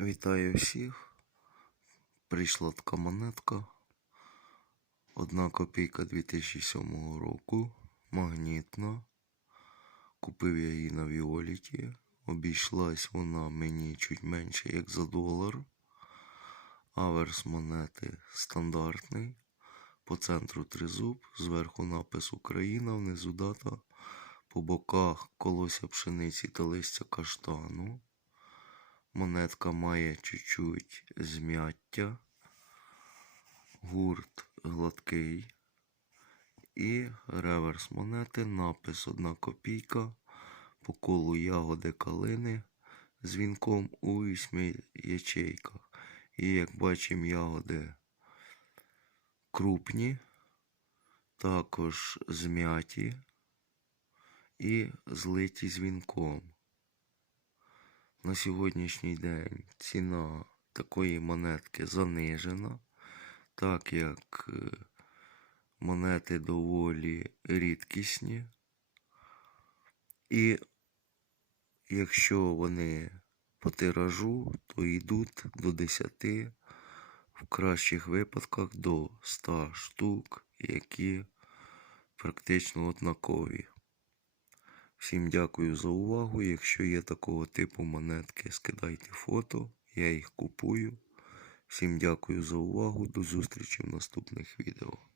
Вітаю всіх. Прийшла така монетка. Одна копійка 2007 року. Магнітна. Купив я її на Віоліті. Обійшлась вона мені чуть менше, як за долар. Аверс монети стандартний. По центру тризуб, зверху напис Україна, внизу дата. По боках колося пшениці та листя каштану. Монетка має чуть-чуть змяття. Гурт гладкий. І реверс монети, напис 1 копійка. По колу ягоди калини з вінком у вісьми ячейках. І як бачимо, ягоди крупні, також змяті і злиті з вінком. На сьогоднішній день ціна такої монетки занижена, так як е, монети доволі рідкісні. І якщо вони по тиражу, то йдуть до 10, в кращих випадках до 100 штук, які практично однакові. Всім дякую за увагу. Якщо є такого типу монетки, скидайте фото, я їх купую. Всім дякую за увагу. До зустрічі в наступних відео.